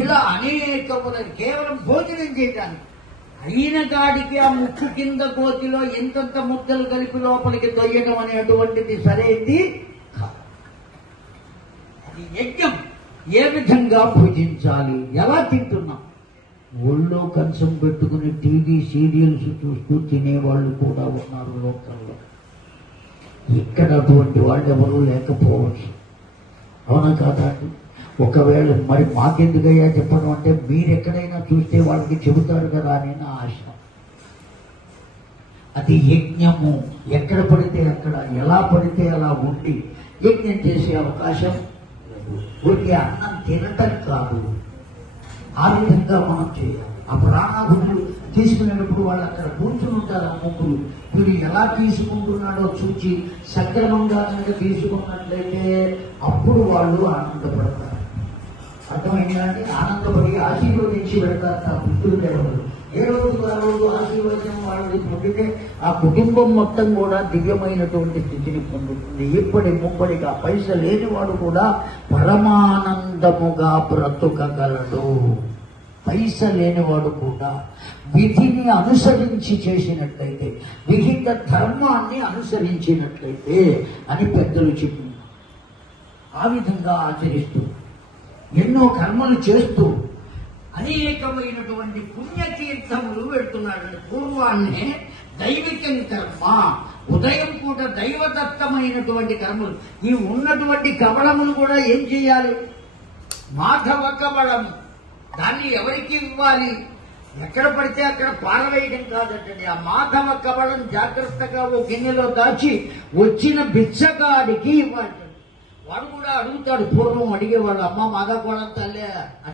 ఇలా అనేకముల కేవలం భోజనం చేయడానికి. అయిన కాడికి ఆ ముక్కు కింద కోతిలో ఎంతంత ముద్దలు కలిపి లోపలికి దొయ్యడం అనేటువంటిది సరైంది అది యజ్ఞం. ఏ విధంగా పూజించాలి? ఎలా తింటున్నాం? ఒళ్ళో కంచం పెట్టుకుని టీవీ సీరియల్స్ చూస్తూ తినేవాళ్ళు కూడా ఉన్నారు లోకంలో. ఇక్కడ అటువంటి వాళ్ళు ఎవరూ లేకపోవచ్చు. అవునా కాదా అండి? ఒకవేళ మరి మాకెందుకయ్యా చెప్పడం అంటే మీరు ఎక్కడైనా చూస్తే వాళ్ళకి చెబుతారు కదా అని నా ఆశ. అది యజ్ఞము. ఎక్కడ పడితే అక్కడ ఎలా పడితే అలా ఉండి యజ్ఞం చేసే అవకాశం లేదు అన్నం తినటం కాదు. ఆ విధంగా మనం చేయాలి. ఆ ప్రాణాభులు తీసుకునేటప్పుడు వాళ్ళు అక్కడ కూర్చుని ఉంటారు. ఆ ముగ్గురు వీడు ఎలా తీసుకుంటున్నాడో చూచి సక్రమంగా కనుక తీసుకున్నట్లయితే అప్పుడు వాళ్ళు ఆనందపడతారు. అర్థమైందంటే ఆనందపడి ఆశీర్వదించి పెడతారు ఆ పుత్రులు దేవుడు. ఏ రోజు ఆ రోజు ఆశీర్వచనం వాళ్ళని పొందితే ఆ కుటుంబం మొత్తం కూడా దివ్యమైనటువంటి స్థితిని పొందుతుంది. ఇప్పటి ముప్పటిగా పైస లేనివాడు కూడా పరమానందముగా బ్రతుకగలడు. పైస లేనివాడు కూడా విధిని అనుసరించి చేసినట్లయితే విహిత ధర్మాన్ని అనుసరించినట్లయితే అని పెద్దలు చెప్తున్నారు. ఆ విధంగా ఆచరిస్తుంది ఎన్నో కర్మలు చేస్తూ అనేకమైనటువంటి పుణ్యతీర్థములు పెడుతున్నాడు. పూర్వాన్నే దైవికం కర్మ ఉదయం పూట దైవదత్తమైనటువంటి కర్మలు. ఈ ఉన్నటువంటి కవళమును కూడా ఏం చేయాలి? మాధవ కవళం దాన్ని ఎవరికి ఇవ్వాలి? ఎక్కడ పడితే అక్కడ పారవేయడం కాదంటండి. ఆ మాధవ కవళం జాగ్రత్తగా ఓ గిన్నెలో దాచి వచ్చిన బిచ్చగాడికి ఇవ్వాలి. వాడు అడుగుతాడు పూర్వం అడిగేవాడు అమ్మ మాధవ కోళం తల్లే